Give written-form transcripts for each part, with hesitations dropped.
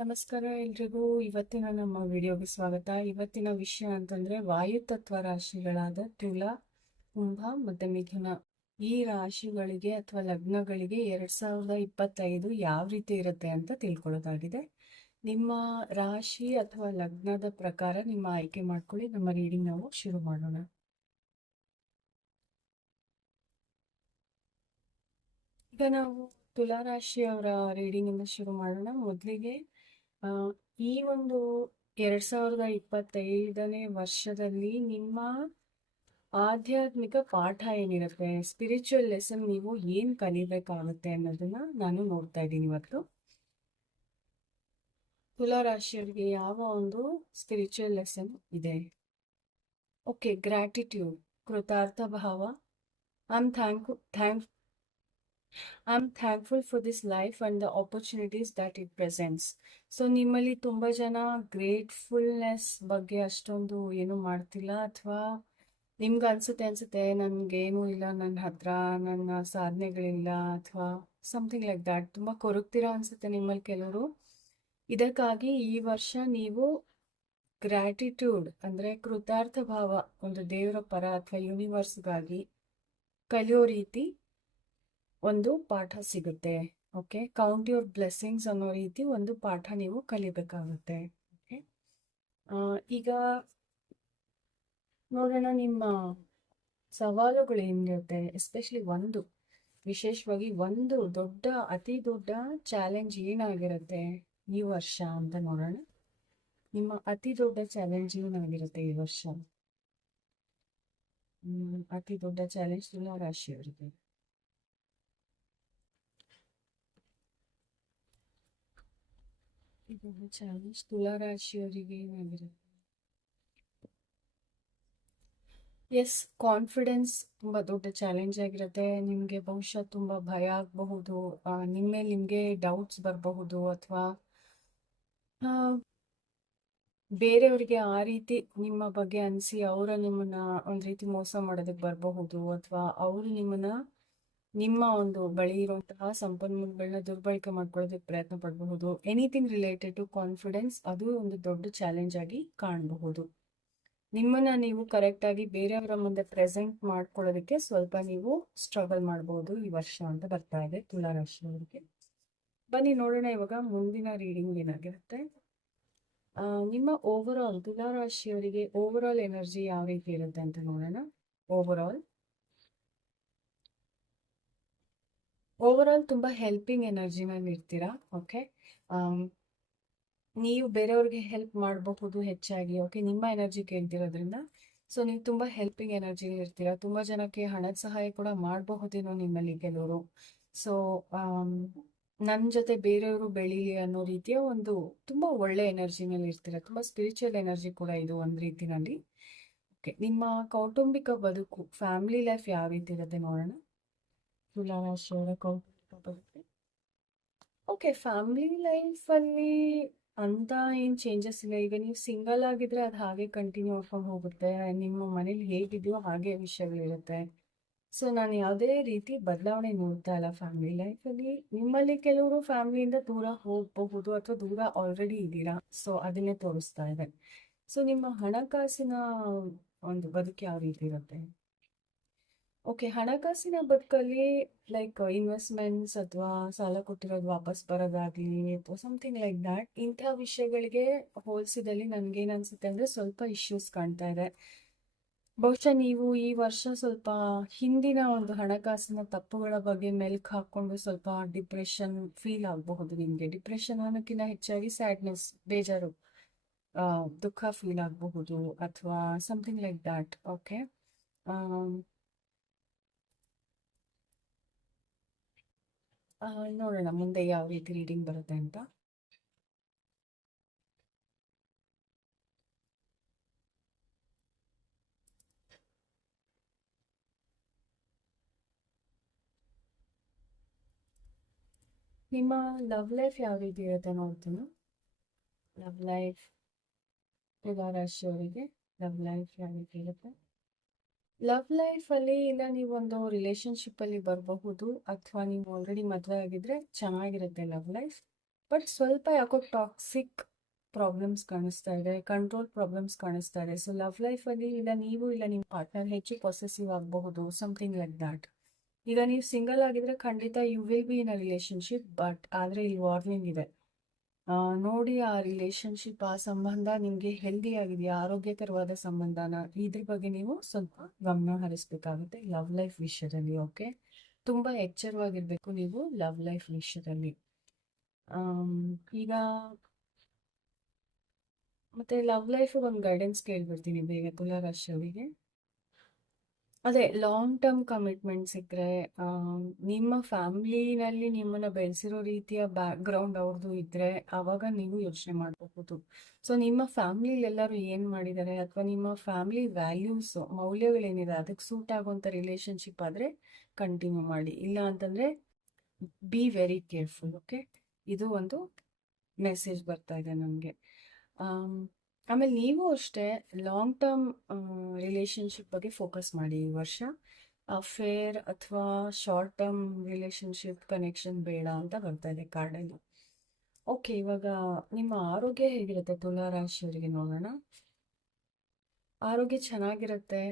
ನಮಸ್ಕಾರ ಎಲ್ರಿಗೂ. ಇವತ್ತಿನ ನಮ್ಮ ವಿಡಿಯೋಗೆ ಸ್ವಾಗತ. ಇವತ್ತಿನ ವಿಷಯ ಅಂತಂದ್ರೆ ವಾಯುತತ್ವ ರಾಶಿಗಳಾದ ತುಲಾ, ಕುಂಭ ಮತ್ತೆ ಮಿಥುನ ಈ ರಾಶಿಗಳಿಗೆ ಅಥವಾ ಲಗ್ನಗಳಿಗೆ 2025 ಯಾವ ರೀತಿ ಇರುತ್ತೆ ಅಂತ ತಿಳ್ಕೊಳ್ಳೋದಾಗಿದೆ. ನಿಮ್ಮ ರಾಶಿ ಅಥವಾ ಲಗ್ನದ ಪ್ರಕಾರ ನಿಮ್ಮ ಆಯ್ಕೆ ಮಾಡ್ಕೊಳ್ಳಿ. ನಮ್ಮ ರೀಡಿಂಗ್ ನಾವು ಶುರು ಮಾಡೋಣ. ಈಗ ನಾವು ತುಲಾ ರಾಶಿಯವರ ರೀಡಿಂಗ್ ಇಂದ ಶುರು ಮಾಡೋಣ. ಮೊದಲಿಗೆ ಈ ಒಂದು 2025ನೇ ವರ್ಷದಲ್ಲಿ ನಿಮ್ಮ ಆಧ್ಯಾತ್ಮಿಕ ಪಾಠ ಏನಿರುತ್ತೆ, ಸ್ಪಿರಿಚುವಲ್ ಲೆಸನ್ ನೀವು ಏನ್ ಕಲಿಬೇಕಾಗುತ್ತೆ ಅನ್ನೋದನ್ನ ನಾನು ನೋಡ್ತಾ ಇದ್ದೀನಿ ಇವತ್ತು. ತುಲಾ ರಾಶಿಯವರಿಗೆ ಯಾವ ಒಂದು ಸ್ಪಿರಿಚುವಲ್ ಲೆಸನ್ ಇದೆ? ಓಕೆ, ಗ್ರಾಟಿಟ್ಯೂಡ್, ಕೃತಾರ್ಥ ಭಾವ. I am thankful for this life and the opportunities that it presents. So ನಿಮ್ಮಲ್ಲಿ ತುಂಬಾ ಜನ ಗ್ರೇಟ್ಫುಲ್ನೆಸ್ ಬಗ್ಗೆ ಅಷ್ಟೊಂದು ಏನು ಮಾಡ್ತಿಲ್ಲ, ಅಥವಾ ನಿಮ್ಗೆ ಅನ್ಸುತ್ತೆ ನನ್ಗೇನು ಇಲ್ಲ, ನನ್ನ ಹತ್ರ ನನ್ನ ಸಾಧನೆಗಳಿಲ್ಲ, ಅಥವಾ ಸಮಥಿಂಗ್ ಲೈಕ್ ದ್ಯಾಟ್. ತುಂಬಾ ಕೊರಗ್ತೀರಾ ಅನ್ಸುತ್ತೆ ನಿಮ್ಮಲ್ಲಿ ಕೆಲವರು. ಇದಕ್ಕಾಗಿ ಈ ವರ್ಷ ನೀವು ಗ್ರಾಟಿಟ್ಯೂಡ್ ಅಂದ್ರೆ ಕೃತಾರ್ಥ ಭಾವ, ಒಂದು ದೇವರ ಪರ ಅಥವಾ ಯೂನಿವರ್ಸ್ಗಾಗಿ ಕಲಿಯೋ ರೀತಿ ಒಂದು ಪಾಠ ಸಿಗುತ್ತೆ. ಓಕೆ, ಕೌಂಟ್ ಯುವರ್ ಬ್ಲೆಸ್ಸಿಂಗ್ಸ್ ಅನ್ನೋ ರೀತಿ ಒಂದು ಪಾಠ ನೀವು ಕಲಿಬೇಕಾಗುತ್ತೆ. ಓಕೆ, ಈಗ ನೋಡೋಣ ನಿಮ್ಮ ಸವಾಲುಗಳು ಏನಿರುತ್ತೆ. ಎಸ್ಪೆಷಲಿ ವಿಶೇಷವಾಗಿ ಒಂದು ಅತಿ ದೊಡ್ಡ ಚಾಲೆಂಜ್ ಏನಾಗಿರುತ್ತೆ ಈ ವರ್ಷ ಅಂತ ನೋಡೋಣ. ನಿಮ್ಮ ಅತಿ ದೊಡ್ಡ ಚಾಲೆಂಜ್ ಏನಾಗಿರುತ್ತೆ ಈ ವರ್ಷ? ಅತಿ ದೊಡ್ಡ ಚಾಲೆಂಜ್ ತುಲಾ ರಾಶಿಯವರಿಗೆ. ಇದೊಂದು ಚಾಲೆಂಜ್ ತುಲಾ ರಾಶಿಯವರಿಗೆ ಏನಾಗಿರುತ್ತೆ? ಎಸ್, ಕಾನ್ಫಿಡೆನ್ಸ್ ತುಂಬಾ ದೊಡ್ಡ ಚಾಲೆಂಜ್ ಆಗಿರುತ್ತೆ. ನಿಮ್ಗೆ ಬಹುಶಃ ತುಂಬಾ ಭಯ ಆಗಬಹುದು, ನಿಮ್ಮೇಲೆ ನಿಮ್ಗೆ ಡೌಟ್ಸ್ ಬರಬಹುದು, ಅಥವಾ ಬೇರೆಯವರಿಗೆ ಆ ರೀತಿ ನಿಮ್ಮ ಬಗ್ಗೆ ಅನಿಸಿ ಅವರ ನಿಮ್ಮನ್ನ ಒಂದ್ ರೀತಿ ಮೋಸ ಮಾಡೋದಕ್ಕೆ ಬರಬಹುದು, ಅಥವಾ ಅವರು ನಿಮ್ಮ ಒಂದು ಬಳಿ ಇರುವಂತಹ ಸಂಪನ್ಮೂಲಗಳನ್ನ ದುರ್ಬಳಕೆ ಮಾಡ್ಕೊಳ್ಳೋದಕ್ಕೆ ಪ್ರಯತ್ನ ಪಡಬಹುದು. ಎನಿಥಿಂಗ್ ರಿಲೇಟೆಡ್ ಟು ಕಾನ್ಫಿಡೆನ್ಸ್, ಅದು ಒಂದು ದೊಡ್ಡ ಚಾಲೆಂಜ್ ಆಗಿ ಕಾಣಬಹುದು. ನಿಮ್ಮನ್ನ ನೀವು ಕರೆಕ್ಟ್ ಆಗಿ ಬೇರೆಯವರ ಮುಂದೆ ಪ್ರೆಸೆಂಟ್ ಮಾಡ್ಕೊಳ್ಳೋದಕ್ಕೆ ಸ್ವಲ್ಪ ನೀವು ಸ್ಟ್ರಗಲ್ ಮಾಡಬಹುದು ಈ ವರ್ಷ ಅಂತ ಬರ್ತಾ ಇದೆ ತುಲಾ ರಾಶಿಯವರಿಗೆ. ಬನ್ನಿ ನೋಡೋಣ ಇವಾಗ ಮುಂದಿನ ರೀಡಿಂಗ್ ಏನಾಗಿರುತ್ತೆ. ನಿಮ್ಮ ತುಲಾ ರಾಶಿಯವರಿಗೆ ಓವರ್ ಆಲ್ ಎನರ್ಜಿ ಯಾವ ರೀತಿ ಇರುತ್ತೆ ಅಂತ ನೋಡೋಣ. ಓವರ್ ಆಲ್ ತುಂಬಾ ಹೆಲ್ಪಿಂಗ್ ಎನರ್ಜಿನಲ್ಲಿ ಇರ್ತೀರಾ. ಓಕೆ, ನೀವು ಬೇರೆಯವ್ರಿಗೆ ಹೆಲ್ಪ್ ಮಾಡಬಹುದು ಹೆಚ್ಚಾಗಿ. ಓಕೆ, ನಿಮ್ಮ ಎನರ್ಜಿ ಕೇಳ್ತಿರೋದ್ರಿಂದ ಸೊ ನೀವು ತುಂಬಾ ಹೆಲ್ಪಿಂಗ್ ಎನರ್ಜಿ ಇರ್ತೀರಾ. ತುಂಬಾ ಜನಕ್ಕೆ ಹಣದ ಸಹಾಯ ಕೂಡ ಮಾಡಬಹುದೇನೋ ನಿಮ್ಮಲ್ಲಿ ಕೆಲವರು. ಸೊ ನನ್ನ ಜೊತೆ ಬೇರೆಯವರು ಬೆಳೀಲಿ ಅನ್ನೋ ರೀತಿಯ ಒಂದು ತುಂಬಾ ಒಳ್ಳೆ ಎನರ್ಜಿನಲ್ಲಿ ಇರ್ತೀರಾ. ತುಂಬಾ ಸ್ಪಿರಿಚುವಲ್ ಎನರ್ಜಿ ಕೂಡ ಇದು ಒಂದ್ ರೀತಿನಲ್ಲಿ. ಓಕೆ, ನಿಮ್ಮ ಕೌಟುಂಬಿಕ ಬದುಕು, ಫ್ಯಾಮಿಲಿ ಲೈಫ್ ಯಾವ ರೀತಿ ಇರುತ್ತೆ ನೋಡೋಣ. ತುಲಾ ರಾಶಿಯವರ ಕೌಟುಂಬಿಕ ಬದುಕು. ಓಕೆ, ಫ್ಯಾಮಿಲಿ ಲೈಫಲ್ಲಿ ಅಂತ ಏನು ಚೇಂಜಸ್ ಇಲ್ಲ. ಈಗ ನೀವು ಸಿಂಗಲ್ ಆಗಿದ್ರೆ ಅದು ಹಾಗೆ ಕಂಟಿನ್ಯೂ ಮಾಡ್ಕೊಂಡು ಹೋಗುತ್ತೆ. ನಿಮ್ಮ ಮನೇಲಿ ಹೇಗಿದೆಯೋ ಹಾಗೆ ವಿಷಯಗಳಿರುತ್ತೆ. ಸೊ ನಾನು ಯಾವುದೇ ರೀತಿ ಬದಲಾವಣೆ ನೋಡ್ತಾ ಇಲ್ಲ ಫ್ಯಾಮಿಲಿ ಲೈಫಲ್ಲಿ. ನಿಮ್ಮಲ್ಲಿ ಕೆಲವರು ಫ್ಯಾಮಿಲಿಯಿಂದ ದೂರ ಹೋಗಬಹುದು ಅಥವಾ ದೂರ ಆಲ್ರೆಡಿ ಇದ್ದೀರಾ, ಸೊ ಅದನ್ನೇ ತೋರಿಸ್ತಾ ಇದೆ. ಸೊ ನಿಮ್ಮ ಹಣಕಾಸಿನ ಒಂದು ಬದುಕು ಯಾವ ರೀತಿ ಇರುತ್ತೆ? ಓಕೆ, ಹಣಕಾಸಿನ ಬದುಕಲ್ಲಿ ಲೈಕ್ ಇನ್ವೆಸ್ಟ್ಮೆಂಟ್ಸ್ ಅಥವಾ ಸಾಲ ಕೊಟ್ಟಿರೋದು ವಾಪಸ್ ಬರೋದಾಗ್ಲಿ ಅಥವಾ ಸಮಥಿಂಗ್ ಲೈಕ್ ದ್ಯಾಟ್, ಇಂಥ ವಿಷಯಗಳಿಗೆ ಹೋಲಿಸಿದಲ್ಲಿ ನನ್ಗೇನ್ ಅನ್ಸುತ್ತೆ ಅಂದ್ರೆ ಸ್ವಲ್ಪ ಇಶ್ಯೂಸ್ ಕಾಣ್ತಾ ಇದೆ. ಬಹುಶಃ ನೀವು ಈ ವರ್ಷ ಸ್ವಲ್ಪ ಹಿಂದಿನ ಒಂದು ಹಣಕಾಸಿನ ತಪ್ಪುಗಳ ಬಗ್ಗೆ ಮೆಲ್ಕ್ ಹಾಕೊಂಡು ಸ್ವಲ್ಪ ಡಿಪ್ರೆಷನ್ ಫೀಲ್ ಆಗಬಹುದು. ನಿಮ್ಗೆ ಡಿಪ್ರೆಷನ್ ಅನ್ನೋಕ್ಕಿಂತ ಹೆಚ್ಚಾಗಿ ಸ್ಯಾಡ್ನೆಸ್, ಬೇಜಾರು, ದುಃಖ ಫೀಲ್ ಆಗಬಹುದು ಅಥವಾ ಸಮಥಿಂಗ್ ಲೈಕ್ ದ್ಯಾಟ್. ಓಕೆ, ನೋಡೋಣ ಮುಂದೆ ಯಾವ ರೀತಿ ರೀಡಿಂಗ್ ಬರುತ್ತೆ ಅಂತ. ನಿಮ್ಮ ಲವ್ ಲೈಫ್ ಯಾವ ರೀತಿ ಇರುತ್ತೆ ನೋಡ್ತೀನಿ. ಲವ್ ಲೈಫ್ ತುಲಾ ರಾಶಿಯವರಿಗೆ ಲವ್ ಲೈಫ್ ಯಾವ ರೀತಿ ಇರುತ್ತೆ? ಲವ್ ಲೈಫಲ್ಲಿ ಇಲ್ಲ ನೀವು ಒಂದು ರಿಲೇಶನ್ಶಿಪ್ ಅಲ್ಲಿ ಬರಬಹುದು, ಅಥವಾ ನೀವು ಆಲ್ರೆಡಿ ಮದುವೆ ಆಗಿದ್ರೆ ಚೆನ್ನಾಗಿರುತ್ತೆ ಲವ್ ಲೈಫ್. ಬಟ್ ಸ್ವಲ್ಪ ಯಾಕೋ ಟಾಕ್ಸಿಕ್ ಪ್ರಾಬ್ಲಮ್ಸ್ ಕಾಣಿಸ್ತಾ ಇದೆ, ಕಂಟ್ರೋಲ್ ಪ್ರಾಬ್ಲಮ್ಸ್ ಕಾಣಿಸ್ತಾ ಇದೆ. ಸೊ ಲವ್ ಲೈಫಲ್ಲಿ ಇಲ್ಲ ನೀವು ಇಲ್ಲ ನಿಮ್ಮ ಪಾರ್ಟ್ನರ್ ಹೆಚ್ಚು ಪೊಸೆಸಿವ್ ಆಗಬಹುದು, ಸಮಥಿಂಗ್ ಲೈಕ್ ದ್ಯಾಟ್. ಈಗ ನೀವು ಸಿಂಗಲ್ ಆಗಿದ್ರೆ ಖಂಡಿತ you will be in a relationship, but ಆದರೆ ಇಲ್ಲಿ ವಾರ್ನಿಂಗ್ ಇದೆ. ನೋಡಿ ಆ ರಿಲೇಶನ್ಶಿಪ್, ಆ ಸಂಬಂಧ ನಿಮಗೆ ಹೆಲ್ದಿ ಆಗಿದೆಯಾ, ಆರೋಗ್ಯಕರವಾದ ಸಂಬಂಧನ, ಇದ್ರ ಬಗ್ಗೆ ನೀವು ಸ್ವಲ್ಪ ಗಮನ ಹರಿಸ್ಬೇಕಾಗುತ್ತೆ ಲವ್ ಲೈಫ್ ವಿಷಯದಲ್ಲಿ. ಓಕೆ, ತುಂಬ ಎಚ್ಚರವಾಗಿರ್ಬೇಕು ನೀವು ಲವ್ ಲೈಫ್ ವಿಷಯದಲ್ಲಿ. ಈಗ ಮತ್ತೆ ಲವ್ ಲೈಫ್ ಒಂದು ಗೈಡೆನ್ಸ್ ಕೇಳ್ಬಿಡ್ತೀನಿ ಬೇಗ ತುಲಾ ರಾಶಿಯವರಿಗೆ. ಅದೇ ಲಾಂಗ್ ಟರ್ಮ್ ಕಮಿಟ್ಮೆಂಟ್ ಸಿಕ್ಕರೆ, ನಿಮ್ಮ ಫ್ಯಾಮಿಲಿನಲ್ಲಿ ನಿಮ್ಮನ್ನ ಬೆಳೆಸಿರೋ ರೀತಿಯ ಬ್ಯಾಕ್ ಗ್ರೌಂಡ್ ಅವ್ರದ್ದು ಇದ್ರೆ ಆವಾಗ ನೀವು ಯೋಚನೆ ಮಾಡಬಹುದು. ಸೊ ನಿಮ್ಮ ಫ್ಯಾಮಿಲಿ ಎಲ್ಲರೂ ಏನು ಮಾಡಿದ್ದಾರೆ, ಅಥವಾ ನಿಮ್ಮ ಫ್ಯಾಮಿಲಿ ವ್ಯಾಲ್ಯೂಸ್ ಮೌಲ್ಯಗಳೇನಿದೆ ಅದಕ್ಕೆ ಸೂಟ್ ಆಗುವಂಥ ರಿಲೇಶನ್ಶಿಪ್ ಆದರೆ ಕಂಟಿನ್ಯೂ ಮಾಡಿ, ಇಲ್ಲ ಅಂತಂದರೆ ಬಿ ವೆರಿ ಕೇರ್ಫುಲ್. ಓಕೆ, ಇದು ಒಂದು ಮೆಸೇಜ್ ಬರ್ತಾ ಇದೆ ನನಗೆ. ಆಮೇಲೆ ನೀವು ಅಷ್ಟೇ ಲಾಂಗ್ ಟರ್ಮ್ ರಿಲೇಶನ್ಶಿಪ್ ಬಗ್ಗೆ ಫೋಕಸ್ ಮಾಡಿ ಈ ವರ್ಷ. ಅಫೇರ್ ಅಥವಾ ಶಾರ್ಟ್ ಟರ್ಮ್ ರಿಲೇಶನ್ಶಿಪ್ ಕನೆಕ್ಷನ್ ಬೇಡ ಅಂತ ಬರ್ತಾ ಇದೆ ಕಾರ್ಡಲ್ಲಿ. ಓಕೆ, ಇವಾಗ ನಿಮ್ಮ ಆರೋಗ್ಯ ಹೇಗಿರುತ್ತೆ ತುಲಾ ರಾಶಿಯವರಿಗೆ ನೋಡೋಣ. ಆರೋಗ್ಯ ಚೆನ್ನಾಗಿರುತ್ತೆ.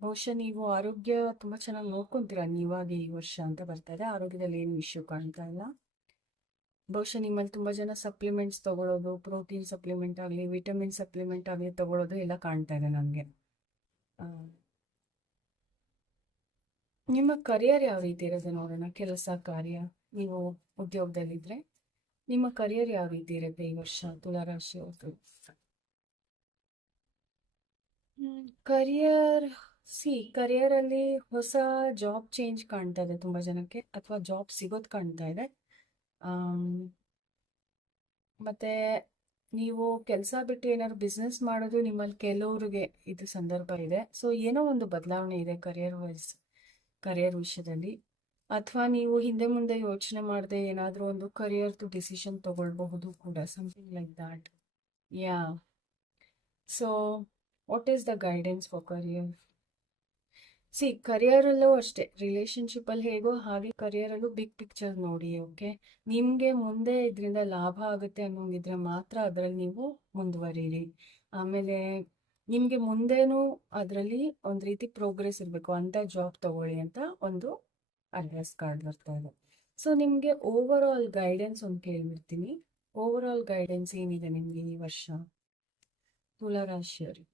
ಬಹುಶಃ ನೀವು ಆರೋಗ್ಯ ತುಂಬ ಚೆನ್ನಾಗಿ ನೋಡ್ಕೊತೀರಾ ನೀವಾಗಿ ಈ ವರ್ಷ ಅಂತ ಬರ್ತಾ ಇದೆ. ಆರೋಗ್ಯದಲ್ಲಿ ಏನು ಇಶ್ಯೂ ಕಾಣ್ತಾ ಇಲ್ಲ. ಬಹುಶಃ ನಿಮ್ಮಲ್ಲಿ ತುಂಬ ಜನ ಸಪ್ಲಿಮೆಂಟ್ಸ್ ತಗೊಳ್ಳೋದು, ಪ್ರೋಟೀನ್ ಸಪ್ಲಿಮೆಂಟ್ ಆಗಲಿ, ವಿಟಮಿನ್ ಸಪ್ಲಿಮೆಂಟ್ ಆಗಲಿ ತಗೊಳ್ಳೋದು ಎಲ್ಲ ಕಾಣ್ತಾ ಇದೆ ನನಗೆ. ನಿಮ್ಮ ಕರಿಯರ್ ಯಾವ ರೀತಿ ಇರುತ್ತೆ ನೋಡೋಣ. ಕೆಲಸ ಕಾರ್ಯ, ನೀವು ಉದ್ಯೋಗದಲ್ಲಿದ್ದರೆ ನಿಮ್ಮ ಕರಿಯರ್ ಯಾವ ರೀತಿ ಇರುತ್ತೆ ಈ ವರ್ಷ ತುಲಾ ರಾಶಿ ಅವ್ರದ್ದು. ಕರಿಯರಲ್ಲಿ ಹೊಸ ಜಾಬ್ ಚೇಂಜ್ ಕಾಣ್ತಾ ಇದೆ ತುಂಬ ಜನಕ್ಕೆ, ಅಥವಾ ಜಾಬ್ ಸಿಗೋದು ಕಾಣ್ತಾ ಇದೆ. ಮತ್ತೆ ನೀವು ಕೆಲಸ ಬಿಟ್ಟು ಏನಾದ್ರು ಬಿಸ್ನೆಸ್ ಮಾಡೋದು ನಿಮ್ಮಲ್ಲಿ ಕೆಲವ್ರಿಗೆ ಇದು ಸಂದರ್ಭ ಇದೆ. ಸೊ ಏನೋ ಒಂದು ಬದಲಾವಣೆ ಇದೆ ಕರಿಯರ್ ವಿಷಯದಲ್ಲಿ. ಅಥವಾ ನೀವು ಹಿಂದೆ ಮುಂದೆ ಯೋಚನೆ ಮಾಡದೆ ಏನಾದರೂ ಒಂದು ಕರಿಯರ್ದು ಡಿಸಿಷನ್ ತಗೊಳ್ಬಹುದು ಕೂಡ, something like that. Yeah, so what is the guidance for career? ಕರಿಯರಲ್ಲೂ ಅಷ್ಟೇ, ರಿಲೇಶನ್ಶಿಪ್ಪಲ್ಲಿ ಹೇಗೋ ಹಾಗೆ ಕರಿಯರಲ್ಲೂ ಬಿಗ್ ಪಿಕ್ಚರ್ ನೋಡಿ. ಓಕೆ, ನಿಮಗೆ ಮುಂದೆ ಇದರಿಂದ ಲಾಭ ಆಗುತ್ತೆ ಅನ್ನೋಂಗಿದ್ರೆ ಮಾತ್ರ ಅದರಲ್ಲಿ ನೀವು ಮುಂದುವರಿರಿ. ಆಮೇಲೆ ನಿಮಗೆ ಮುಂದೇನೂ ಅದರಲ್ಲಿ ಒಂದು ರೀತಿ ಪ್ರೋಗ್ರೆಸ್ ಇರಬೇಕು ಅಂತ ಜಾಬ್ ತಗೊಳ್ಳಿ ಅಂತ ಒಂದು ಅಡ್ರೆಸ್ ಕಾರ್ಡ್ ಬರ್ತಾ ಇದೆ. ಸೊ ನಿಮಗೆ ಓವರ್ ಆಲ್ ಗೈಡೆನ್ಸ್ ಒಂದು ಕೇಳ್ಬಿಡ್ತೀನಿ. ಓವರ್ ಆಲ್ ಗೈಡೆನ್ಸ್ ಏನಿದೆ ನಿಮಗೆ ಈ ವರ್ಷ ತುಲಾ ರಾಶಿಯವರಿಗೆ?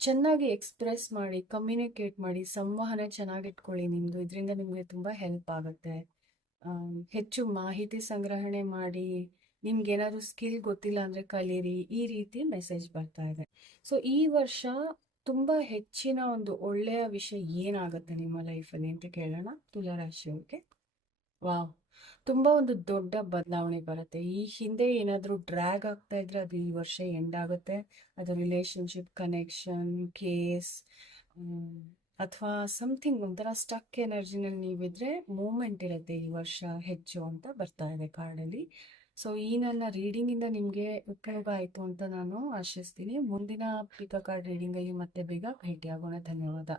ಚೆನ್ನಾಗಿ ಎಕ್ಸ್ಪ್ರೆಸ್ ಮಾಡಿ, ಕಮ್ಯುನಿಕೇಟ್ ಮಾಡಿ, ಸಂವಹನ ಚೆನ್ನಾಗಿಟ್ಕೊಳ್ಳಿ ನಿಮ್ಮದು. ಇದರಿಂದ ನಿಮಗೆ ತುಂಬ ಹೆಲ್ಪ್ ಆಗುತ್ತೆ. ಹೆಚ್ಚು ಮಾಹಿತಿ ಸಂಗ್ರಹಣೆ ಮಾಡಿ, ನಿಮ್ಗೇನಾದ್ರು ಸ್ಕಿಲ್ ಗೊತ್ತಿಲ್ಲ ಅಂದರೆ ಕಲೀರಿ, ಈ ರೀತಿ ಮೆಸೇಜ್ ಬರ್ತಾ ಇದೆ. ಸೊ ಈ ವರ್ಷ ತುಂಬ ಹೆಚ್ಚಿನ ಒಂದು ಒಳ್ಳೆಯ ವಿಷಯ ಏನಾಗುತ್ತೆ ನಿಮ್ಮ ಲೈಫಲ್ಲಿ ಅಂತ ಕೇಳೋಣ ತುಲಾ ರಾಶಿಯವ್ರಿಗೆ. ವಾವ್, ತುಂಬ ಒಂದು ದೊಡ್ಡ ಬದಲಾವಣೆ ಬರುತ್ತೆ. ಈ ಹಿಂದೆ ಏನಾದರೂ ಡ್ರ್ಯಾಗ್ ಆಗ್ತಾ ಇದ್ರೆ ಅದು ಈ ವರ್ಷ ಎಂಡ್ ಆಗುತ್ತೆ. ಅದು ರಿಲೇಶನ್ಶಿಪ್, ಕನೆಕ್ಷನ್, ಕೇಸ್, ಅಥವಾ ಸಮಥಿಂಗ್ ಒಂಥರ ಸ್ಟಕ್ ಎನರ್ಜಿನಲ್ಲಿ ನೀವಿದ್ರೆ ಮೂಮೆಂಟ್ ಇರುತ್ತೆ ಈ ವರ್ಷ ಹೆಚ್ಚು ಅಂತ ಬರ್ತಾ ಇದೆ ಕಾರ್ಡಲ್ಲಿ. ಸೊ ಈ ನನ್ನ ರೀಡಿಂಗಿಂದ ನಿಮಗೆ ಉಪಯೋಗ ಆಯಿತು ಅಂತ ನಾನು ಆಶಿಸ್ತೀನಿ. ಮುಂದಿನ ಪಿಕ ಕಾರ್ಡ್ ರೀಡಿಂಗಲ್ಲಿ ಮತ್ತೆ ಬೇಗ ಭೇಟಿಯಾಗೋಣ. ಧನ್ಯವಾದ.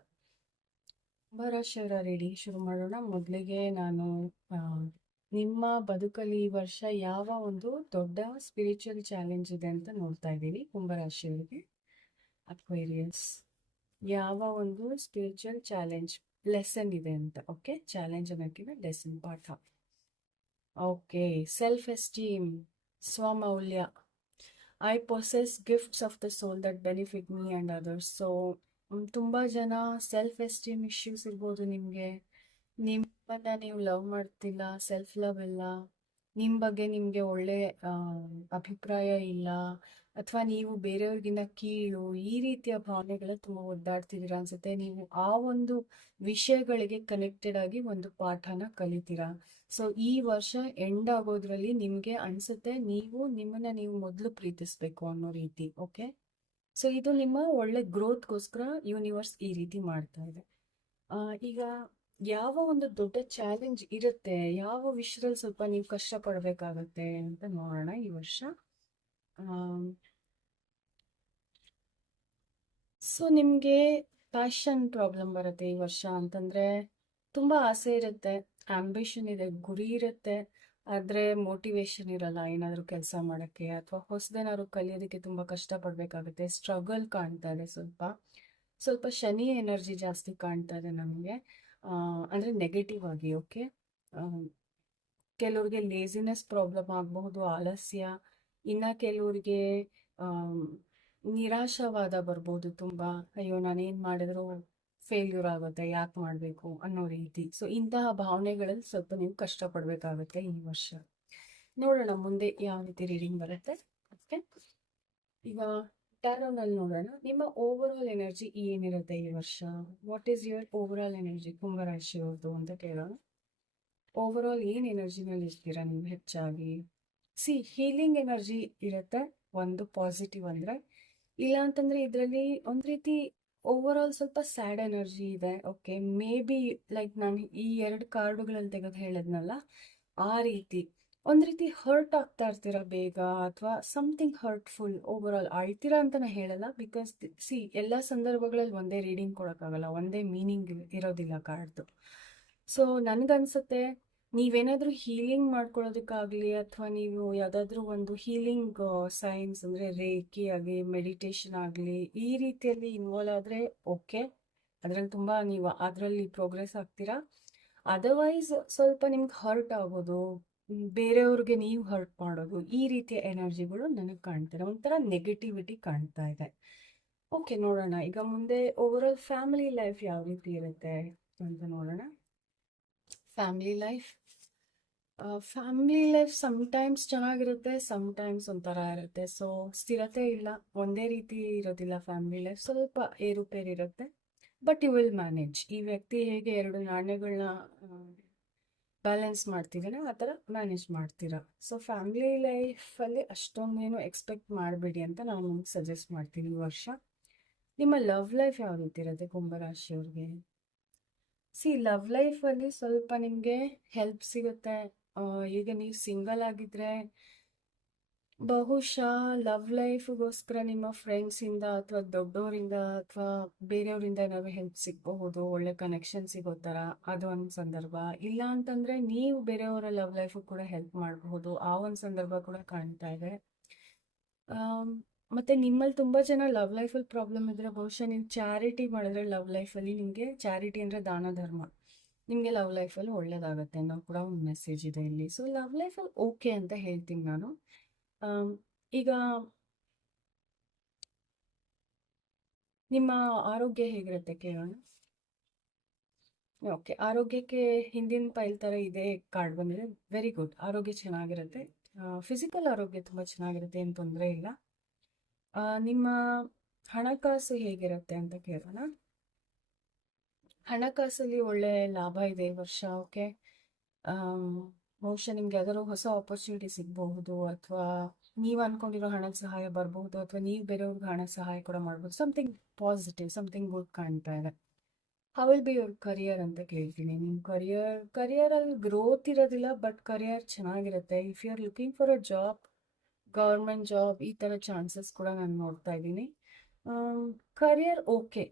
ಕುಂಭರಾಶಿಯವರ ರೀಡಿಂಗ್ ಶುರು ಮಾಡೋಣ. ಮೊದಲಿಗೆ ನಾನು ನಿಮ್ಮ ಬದುಕಲ್ಲಿ ಈ ವರ್ಷ ಯಾವ ಒಂದು ದೊಡ್ಡ ಸ್ಪಿರಿಚುವಲ್ ಚಾಲೆಂಜ್ ಇದೆ ಅಂತ ನೋಡ್ತಾ ಇದ್ದೀನಿ. ಕುಂಭರಾಶಿಯವರಿಗೆ ಅಕ್ವೇರಿಯಸ್, ಯಾವ ಒಂದು ಸ್ಪಿರಿಚುವಲ್ ಚಾಲೆಂಜ್ ಲೆಸನ್ ಇದೆ ಅಂತ. ಓಕೆ, ಚಾಲೆಂಜ್ ಅನ್ನೋಕ್ಕಿಂತ ಲೆಸನ್, ಪಾಠ. ಓಕೆ, ಸೆಲ್ಫ್ ಎಸ್ಟೀಮ್, ಸ್ವಮೌಲ್ಯ. I possess gifts of the soul that benefit me and others. So ತುಂಬ ಜನ ಸೆಲ್ಫ್ ಎಸ್ಟೀಮ್ ಇಶ್ಯೂಸ್ ಇರ್ಬೋದು ನಿಮಗೆ. ನಿಮ್ಮನ್ನು ನೀವು ಲವ್ ಮಾಡ್ತಿಲ್ಲ, ಸೆಲ್ಫ್ ಲವ್ ಇಲ್ಲ, ನಿಮ್ಮ ಬಗ್ಗೆ ನಿಮಗೆ ಒಳ್ಳೆ ಅಭಿಪ್ರಾಯ ಇಲ್ಲ, ಅಥವಾ ನೀವು ಬೇರೆಯವ್ರಿಗಿಂತ ಕೀಳು, ಈ ರೀತಿಯ ಭಾವನೆಗಳ ತುಂಬ ಒದ್ದಾಡ್ತಿದ್ದೀರಾ ಅನ್ಸುತ್ತೆ. ನೀವು ಆ ಒಂದು ವಿಷಯಗಳಿಗೆ ಕನೆಕ್ಟೆಡ್ ಆಗಿ ಒಂದು ಪಾಠನ ಕಲಿತೀರಾ. ಸೊ ಈ ವರ್ಷ ಎಂಡ್ ಆಗೋದ್ರಲ್ಲಿ ನಿಮಗೆ ಅನ್ಸುತ್ತೆ ನೀವು ನಿಮ್ಮನ್ನ ನೀವು ಮೊದಲು ಪ್ರೀತಿಸ್ಬೇಕು ಅನ್ನೋ ರೀತಿ. ಓಕೆ, ಸೊ ಇದು ನಿಮ್ಮ ಒಳ್ಳೆ ಗ್ರೋತ್ಗೋಸ್ಕರ ಯೂನಿವರ್ಸ್ ಈ ರೀತಿ ಮಾಡ್ತಾ ಇದೆ. ಈಗ ಯಾವ ಒಂದು ದೊಡ್ಡ ಚಾಲೆಂಜ್ ಇರುತ್ತೆ, ಯಾವ ವಿಷಯದಲ್ಲಿ ಸ್ವಲ್ಪ ನೀವು ಕಷ್ಟಪಡಬೇಕಾಗತ್ತೆ ಅಂತ ನೋಡೋಣ ಈ ವರ್ಷ. ಸೊ ನಿಮಗೆ ಪ್ಯಾಷನ್ ಪ್ರಾಬ್ಲಮ್ ಬರುತ್ತೆ ಈ ವರ್ಷ. ಅಂತಂದರೆ ತುಂಬ ಆಸೆ ಇರುತ್ತೆ, ಆಂಬಿಷನ್ ಇದೆ, ಗುರಿ ಇರುತ್ತೆ, ಆದರೆ ಮೋಟಿವೇಶನ್ ಇರಲ್ಲ ಏನಾದರೂ ಕೆಲಸ ಮಾಡೋಕ್ಕೆ ಅಥವಾ ಹೊಸದೇನಾದ್ರು ಕಲಿಯೋದಕ್ಕೆ ತುಂಬ ಕಷ್ಟಪಡಬೇಕಾಗುತ್ತೆ. ಸ್ಟ್ರಗಲ್ ಕಾಣ್ತಾ ಇದೆ ಸ್ವಲ್ಪ. ಸ್ವಲ್ಪ ಶನಿ ಎನರ್ಜಿ ಜಾಸ್ತಿ ಕಾಣ್ತಾ ಇದೆ ನಮಗೆ, ಅಂದರೆ ನೆಗೆಟಿವ್ ಆಗಿ. ಓಕೆ, ಕೆಲವ್ರಿಗೆ ಲೇಸಿನೆಸ್ ಪ್ರಾಬ್ಲಮ್ ಆಗಬಹುದು, ಆಲಸ್ಯ. ಇನ್ನು ಕೆಲವ್ರಿಗೆ ನಿರಾಶಾವಾದ ಬರ್ಬೋದು ತುಂಬ. ಅಯ್ಯೋ ನಾನೇನು ಮಾಡಿದ್ರು ಫೇಲ್ಯೂರ್ ಆಗುತ್ತೆ, ಯಾಕೆ ಮಾಡಬೇಕು ಅನ್ನೋ ರೀತಿ. ಸೊ ಇಂತಹ ಭಾವನೆಗಳಲ್ಲಿ ಸ್ವಲ್ಪ ನೀವು ಕಷ್ಟಪಡಬೇಕಾಗುತ್ತೆ ಈ ವರ್ಷ. ನೋಡೋಣ ಮುಂದೆ ಯಾವ ರೀತಿ ರೀಡಿಂಗ್ ಬರುತ್ತೆ. ಓಕೆ, ಈಗ ಟ್ಯಾರೋನಲ್ಲಿ ನೋಡೋಣ ನಿಮ್ಮ ಓವರ್ ಆಲ್ ಎನರ್ಜಿ ಏನಿರುತ್ತೆ ಈ ವರ್ಷ. What is your overall energy ಕುಂಭರಾಶಿಯವ್ರದ್ದು ಅಂತ ಕೇಳೋಣ. ಓವರ್ ಆಲ್ ಏನು ಎನರ್ಜಿನಲ್ಲಿ ಇರ್ತೀರಾ ನೀವು ಹೆಚ್ಚಾಗಿ? ಹೀಲಿಂಗ್ ಎನರ್ಜಿ ಇರುತ್ತೆ ಒಂದು ಪಾಸಿಟಿವ್ ಅಂದರೆ. ಇಲ್ಲ ಅಂತಂದರೆ ಇದರಲ್ಲಿ ಒಂದು ರೀತಿ ಓವರ್ ಆಲ್ ಸ್ವಲ್ಪ ಸ್ಯಾಡ್ ಎನರ್ಜಿ ಇದೆ. ಓಕೆ, ಮೇ ಬಿ ಲೈಕ್ ನಾನು ಈ 2 ಕಾರ್ಡುಗಳಲ್ಲಿ ತೆಗೆದು ಹೇಳಿದ್ನಲ್ಲ, ಆ ರೀತಿ ಒಂದು ರೀತಿ ಹರ್ಟ್ ಆಗ್ತಾ ಇರ್ತೀರ ಬೇಗ, ಅಥವಾ ಸಮಥಿಂಗ್ ಹರ್ಟ್ಫುಲ್. ಓವರ್ ಆಲ್ ಆಳ್ತೀರಾ ಅಂತಲೇ ಹೇಳಲ್ಲ, ಬಿಕಾಸ್ ಎಲ್ಲ ಸಂದರ್ಭಗಳಲ್ಲಿ ಒಂದೇ ರೀಡಿಂಗ್ ಕೊಡೋಕ್ಕಾಗಲ್ಲ, ಒಂದೇ ಮೀನಿಂಗ್ ಇರೋದಿಲ್ಲ ಕಾರ್ಡ್ದು. ಸೊ ನನಗನ್ಸುತ್ತೆ ನೀವೇನಾದರೂ ಹೀಲಿಂಗ್ ಮಾಡ್ಕೊಳ್ಳೋದಕ್ಕಾಗಲಿ, ಅಥವಾ ನೀವು ಯಾವುದಾದ್ರೂ ಒಂದು ಹೀಲಿಂಗ್ ಸೈನ್ಸ್ ಅಂದರೆ ರೇಖಿ ಆಗಲಿ, ಮೆಡಿಟೇಷನ್ ಆಗಲಿ, ಈ ರೀತಿಯಲ್ಲಿ ಇನ್ವಾಲ್ವ್ ಆದರೆ ಓಕೆ, ಅದರಲ್ಲಿ ತುಂಬ ನೀವು ಅದರಲ್ಲಿ ಪ್ರೋಗ್ರೆಸ್ ಆಗ್ತೀರಾ. ಅದರ್ವೈಸ್ ಸ್ವಲ್ಪ ನಿಮ್ಗೆ ಹರ್ಟ್ ಆಗೋದು, ಬೇರೆಯವ್ರಿಗೆ ನೀವು ಹರ್ಟ್ ಮಾಡೋದು, ಈ ರೀತಿಯ ಎನರ್ಜಿಗಳು ನನಗೆ ಕಾಣ್ತಿದೆ. ಒಂಥರ ನೆಗೆಟಿವಿಟಿ ಕಾಣ್ತಾ ಇದೆ. ಓಕೆ, ನೋಡೋಣ ಈಗ ಮುಂದೆ ಓವರ್ ಆಲ್ ಫ್ಯಾಮಿಲಿ ಲೈಫ್ ಯಾವ ರೀತಿ ಇರುತ್ತೆ ಅಂತ ನೋಡೋಣ. ಫ್ಯಾಮಿಲಿ ಲೈಫ್ ಸಮ್ಟೈಮ್ಸ್ ಚೆನ್ನಾಗಿರುತ್ತೆ, ಸಮ್ಟೈಮ್ಸ್ ಒಂಥರ ಇರುತ್ತೆ. ಸೊ ಸ್ಥಿರತೆ ಇಲ್ಲ, ಒಂದೇ ರೀತಿ ಇರೋದಿಲ್ಲ ಫ್ಯಾಮಿಲಿ ಲೈಫ್, ಸ್ವಲ್ಪ ಏರುಪೇರು ಇರುತ್ತೆ. But you will manage. ಈ ವ್ಯಕ್ತಿ ಹೇಗೆ 2 ನಾಣ್ಯಗಳನ್ನ ಬ್ಯಾಲೆನ್ಸ್ ಮಾಡ್ತಿದ್ದಾನೆ ಆ ಥರ ಮ್ಯಾನೇಜ್ ಮಾಡ್ತೀರಾ. ಸೊ ಫ್ಯಾಮಿಲಿ ಲೈಫಲ್ಲಿ ಅಷ್ಟೊಂದೇನು ಎಕ್ಸ್ಪೆಕ್ಟ್ ಮಾಡಬೇಡಿ ಅಂತ ನಾನು ನಿಮ್ಗೆ ಸಜೆಸ್ಟ್ ಮಾಡ್ತೀನಿ ಈ ವರ್ಷ. ನಿಮ್ಮ ಲವ್ ಲೈಫ್ ಯಾವ ರೀತಿ ಇರುತ್ತೆ ಕುಂಭರಾಶಿಯವ್ರಿಗೆ? ಲವ್ ಲೈಫಲ್ಲಿ ಸ್ವಲ್ಪ ನಿಮಗೆ ಹೆಲ್ಪ್ ಸಿಗುತ್ತೆ. ಈಗ ನೀವು ಸಿಂಗಲ್ ಆಗಿದ್ರೆ ಬಹುಶಃ ಲವ್ ಲೈಫ್ಗೋಸ್ಕರ ನಿಮ್ಮ ಫ್ರೆಂಡ್ಸಿಂದ ಅಥವಾ ದೊಡ್ಡವರಿಂದ ಅಥವಾ ಬೇರೆಯವರಿಂದ ಏನಾದ್ರು ಹೆಲ್ಪ್ ಸಿಗಬಹುದು, ಒಳ್ಳೆ ಕನೆಕ್ಷನ್ ಸಿಗೋ ಥರ, ಅದು ಒಂದು ಸಂದರ್ಭ. ಇಲ್ಲ ಅಂತಂದರೆ ನೀವು ಬೇರೆಯವರ ಲವ್ ಲೈಫು ಕೂಡ ಹೆಲ್ಪ್ ಮಾಡಬಹುದು, ಆ ಒಂದು ಸಂದರ್ಭ ಕೂಡ ಕಾಣ್ತಾ ಇದೆ. ಮತ್ತು ನಿಮ್ಮಲ್ಲಿ ತುಂಬ ಜನ ಲವ್ ಲೈಫಲ್ಲಿ ಪ್ರಾಬ್ಲಮ್ ಇದ್ದರೆ ಬಹುಶಃ ನೀವು ಚಾರಿಟಿ ಮಾಡಿದ್ರೆ ಲವ್ ಲೈಫಲ್ಲಿ ನಿಮಗೆ, ಚಾರಿಟಿ ಅಂದರೆ ದಾನ ಧರ್ಮ, ನಿಮಗೆ ಲವ್ ಲೈಫಲ್ಲಿ ಒಳ್ಳೇದಾಗುತ್ತೆ ಅನ್ನೋ ಕೂಡ ಒಂದು ಮೆಸೇಜ್ ಇದೆ ಇಲ್ಲಿ. ಸೊ ಲವ್ ಲೈಫಲ್ಲಿ ಓಕೆ ಅಂತ ಹೇಳ್ತೀನಿ ನಾನು. ಈಗ ನಿಮ್ಮ ಆರೋಗ್ಯ ಹೇಗಿರುತ್ತೆ ಕೇಳೋಣ. ಓಕೆ, ಆರೋಗ್ಯಕ್ಕೆ ಹಿಂದಿನ ಪೈಲ್ ಥರ ಇದೆ ಕಾರ್ಡ್ ಬಂದಿದೆ. ವೆರಿ ಗುಡ್, ಆರೋಗ್ಯ ಚೆನ್ನಾಗಿರುತ್ತೆ. ಫಿಸಿಕಲ್ ಆರೋಗ್ಯ ತುಂಬ ಚೆನ್ನಾಗಿರುತ್ತೆ, ಏನು ತೊಂದರೆ ಇಲ್ಲ. ನಿಮ್ಮ ಹಣಕಾಸು ಹೇಗಿರುತ್ತೆ ಅಂತ ಕೇಳೋಣ. ಹಣಕಾಸಲ್ಲಿ ಒಳ್ಳೆ ಲಾಭ ಇದೆ ಈ ವರ್ಷ. ಓಕೆ, ಬಹುಶಃ ನಿಮ್ಗೆ ಯಾವ್ದಾದ್ರು ಹೊಸ ಆಪರ್ಚುನಿಟಿ ಸಿಗಬಹುದು, ಅಥವಾ ನೀವು ಅನ್ಕೊಂಡಿರೋ ಹಣದ ಸಹಾಯ ಬರಬಹುದು, ಅಥವಾ ನೀವು ಬೇರೆಯವ್ರಿಗೆ ಹಣ ಸಹಾಯ ಕೂಡ ಮಾಡ್ಬೋದು. ಸಮಥಿಂಗ್ ಪಾಸಿಟಿವ್, ಸಮಥಿಂಗ್ ಗುಡ್ ಕಾಣ್ತಾ ಇದೆ. How will be your career ಅಂತ ಕೇಳ್ತೀನಿ. ನಿಮ್ಮ ಕರಿಯರಲ್ಲಿ ಗ್ರೋತ್ ಇರೋದಿಲ್ಲ, ಬಟ್ ಕರಿಯರ್ ಚೆನ್ನಾಗಿರುತ್ತೆ. If you are looking for a job, government job, ಈ ಥರ ಚಾನ್ಸಸ್ ಕೂಡ ನಾನು ನೋಡ್ತಾ ಇದ್ದೀನಿ. ಕರಿಯರ್ ಓಕೆ,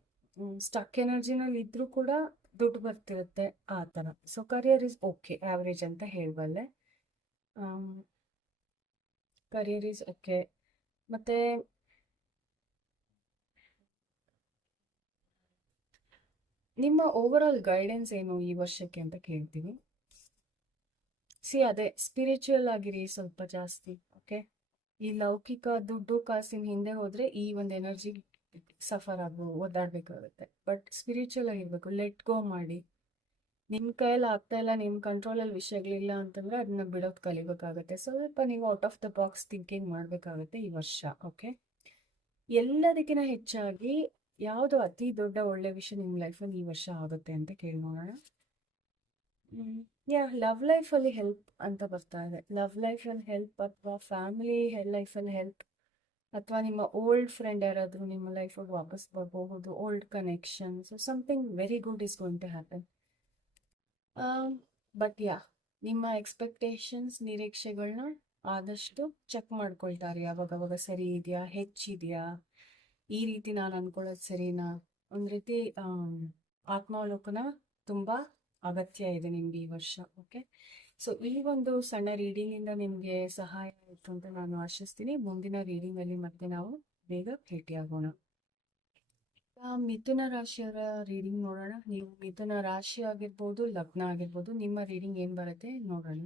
ಸ್ಟಕ್ ಎನರ್ಜಿನಲ್ಲಿ ಇದ್ರೂ ಕೂಡ ದುಡ್ಡು ಬರ್ತಿರುತ್ತೆ ಆ ಥರ. So career is okay, average ಅಂತ ಹೇಳಬಲ್ಲೆ. Career is okay. ಮತ್ತು ನಿಮ್ಮ ಓವರ್ ಆಲ್ ಗೈಡೆನ್ಸ್ ಏನು ಈ ವರ್ಷಕ್ಕೆ ಅಂತ ಕೇಳ್ತೀನಿ. ಅದೇ ಸ್ಪಿರಿಚುವಲ್ ಆಗಿರಿ ಸ್ವಲ್ಪ ಜಾಸ್ತಿ. ಓಕೆ, ಈ ಲೌಕಿಕ ದುಡ್ಡು ಕಾಸಿನ ಹಿಂದೆ ಹೋದರೆ ಈ ಒಂದು ಎನರ್ಜಿ ಸಫರ್ ಒದ್ದಾಡಬೇಕಾಗುತ್ತೆ. ಬಟ್ ಸ್ಪಿರಿಚುವಲ್ ಆಗಿರ್ಬೇಕು, ಲೆಟ್ ಗೋ ಮಾಡಿ. ನಿಮ್ಮ ಕೈಯಲ್ಲಿ ಆಗ್ತಾ ಇಲ್ಲ, ನಿಮ್ಮ ಕಂಟ್ರೋಲಲ್ಲಿ ವಿಷಯಗಳಿಲ್ಲ ಅಂತಂದರೆ ಅದನ್ನ ಬಿಡೋದು ಕಲಿಬೇಕಾಗುತ್ತೆ. ಸ್ವಲ್ಪ ನೀವು out of the box thinking ಮಾಡಬೇಕಾಗುತ್ತೆ ಈ ವರ್ಷ. ಓಕೆ, ಎಲ್ಲದಕ್ಕಿಂತ ಹೆಚ್ಚಾಗಿ ಯಾವುದು ಅತಿ ದೊಡ್ಡ ಒಳ್ಳೆ ವಿಷಯ ನಿಮ್ಮ ಲೈಫಲ್ಲಿ ಈ ವರ್ಷ ಆಗುತ್ತೆ ಅಂತ ಕೇಳಿ ನೋಡೋಣ. ಲವ್ ಲೈಫಲ್ಲಿ ಹೆಲ್ಪ್ ಅಂತ ಬರ್ತಾ ಇದೆ. ಲವ್ ಲೈಫಲ್ಲಿ ಹೆಲ್ಪ್, ಅಥವಾ ಫ್ಯಾಮಿಲಿ ಲೈಫಲ್ಲಿ ಹೆಲ್ಪ್, ಅಥವಾ ನಿಮ್ಮ ಓಲ್ಡ್ ಫ್ರೆಂಡ್ ಯಾರಾದರೂ ನಿಮ್ಮ ಲೈಫಿಗೆ ವಾಪಸ್ ಬರಬಹುದು, old connection. So something very good is going to happen. But ನಿಮ್ಮ ಎಕ್ಸ್ಪೆಕ್ಟೇಷನ್ಸ್, ನಿರೀಕ್ಷೆಗಳನ್ನ ಆದಷ್ಟು ಚೆಕ್ ಮಾಡ್ಕೊಳ್ತಾರೆ. ಅವಾಗವಾಗ ಸರಿ ಇದೆಯಾ, ಹೆಚ್ಚಿದೆಯಾ, ಈ ರೀತಿ ನಾನು ಅಂದ್ಕೊಳ್ಳೋದು ಸರಿನಾ, ಒಂದು ರೀತಿ ಆತ್ಮಾವಲೋಕನ ತುಂಬ ಅಗತ್ಯ ಇದೆ ನಿಮ್ಗೆ ಈ ವರ್ಷ. ಓಕೆ, ಸೊ ಈ ಒಂದು ಸಣ್ಣ ರೀಡಿಂಗ್ ಇಂದ ನಿಮ್ಗೆ ಸಹಾಯ ಆಯಿತು ಅಂತ ನಾನು ಆಶಿಸ್ತೀನಿ. ಮುಂದಿನ ರೀಡಿಂಗ್ ಅಲ್ಲಿ ಮತ್ತೆ ನಾವು ಬೇಗ ಭೇಟಿಯಾಗೋಣ. ಮಿಥುನ ರಾಶಿಯವರ ರೀಡಿಂಗ್ ನೋಡೋಣ. ನೀವು ಮಿಥುನ ರಾಶಿ ಆಗಿರ್ಬೋದು, ಲಗ್ನ ಆಗಿರ್ಬೋದು, ನಿಮ್ಮ ರೀಡಿಂಗ್ ಏನ್ ಬರುತ್ತೆ ನೋಡೋಣ.